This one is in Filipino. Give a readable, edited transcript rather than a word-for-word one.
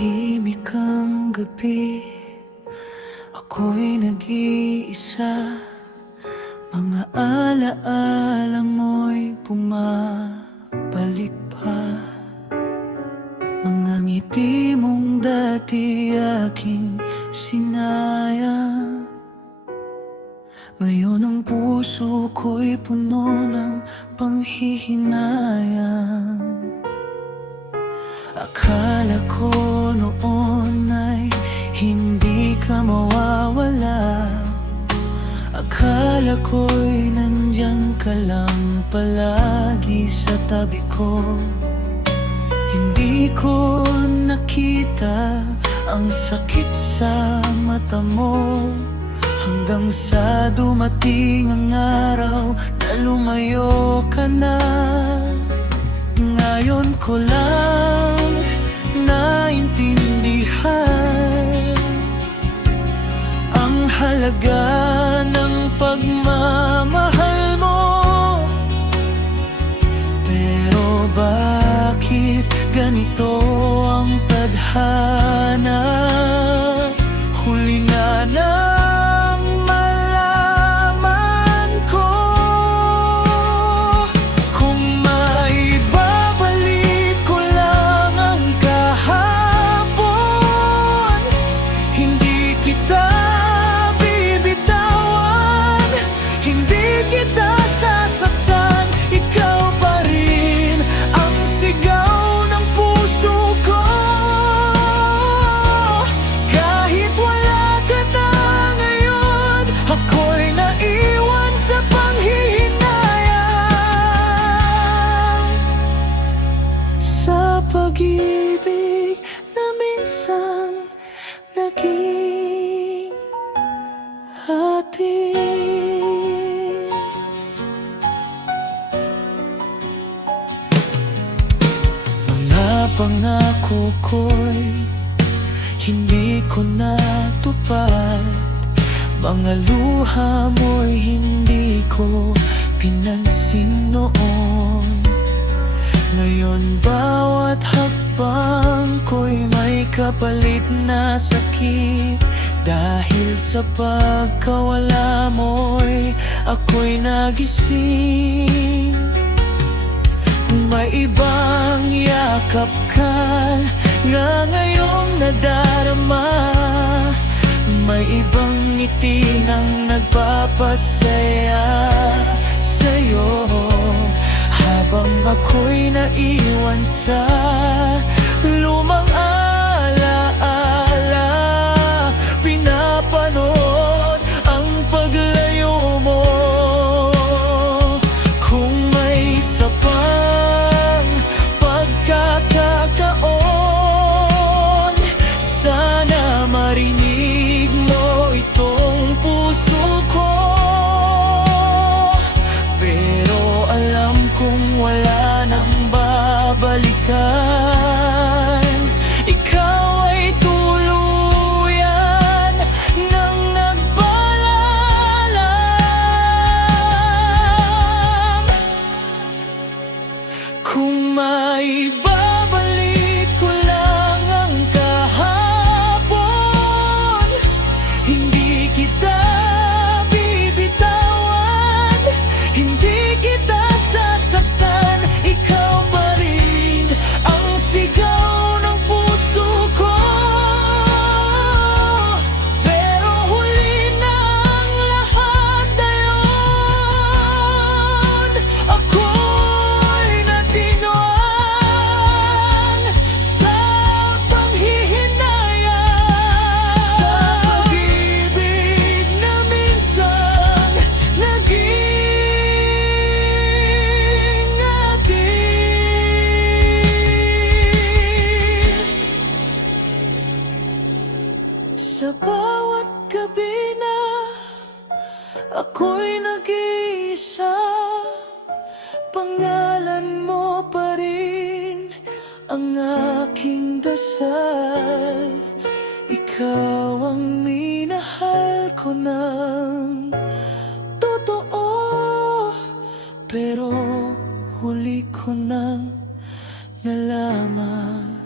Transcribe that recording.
Tahimik ang gabi, ako'y nag-iisa. Mga alaala mo'y bumabalik pa. Mga ngiti mong dati aking sinayang. Ngayon ang puso ko'y puno ng panghihinayang. Akala ko noon ay hindi ka mawawala. Akala ko'y nandiyan ka lang palagi sa tabi ko. Hindi ko nakita ang sakit sa mata mo, hanggang sa dumating ang araw na lumayo ka na. Ngayon ko lang naintindihan ang halaga ng pagmamahal mo. Pero bakit ganito ang tadhana? Huli na nang malaman ko. Kung maibabalik ko lang ang kahapon, hindi kita bibitawan, hindi kita sasaktan. Ikaw pa rin ang sigaw ng puso ko. Kahit wala ka na ngayon, ako'y naiwan sa panghihinayang. Sa pag-ibig na minsan naging atin. Mga pangako ko'y hindi ko natupad. Mga luha mo'y hindi ko pinansin noon. Ngayon bawat hakbang ko'y may kapalit na sakit. Dahil sa pagkawala mo'y ako'y nagising. Kung may ibang yakap ka nga ngayong nadarama, may ibang ngiti nang nagpapasaya sa'yo, habang ako'y naiwan sa lumang alaala. Pinapanood ang paglayo mo. Kung may isa pang pagkakataon, sana marinig mo itong puso ko. Pero alam kong wala nang babalikan. Ikaw ay tuluyan nang nagpalalam. Kung maibabalik ko lang ang kahapon, hindi kita bibitawan, hindi kita sasaktan. Ikaw pa rin ang sigaw ng puso ko. Pero huli na ang lahat na yun. Ako'y natinuan sa panghihinayang. Sa pag-ibig na minsan naging atin. Sa bawat gabi na ako'y nag-iisa, pangalan mo pa rin ang aking dasal. Ikaw ang minahal ko ng totoo, pero huli ko nang nalaman.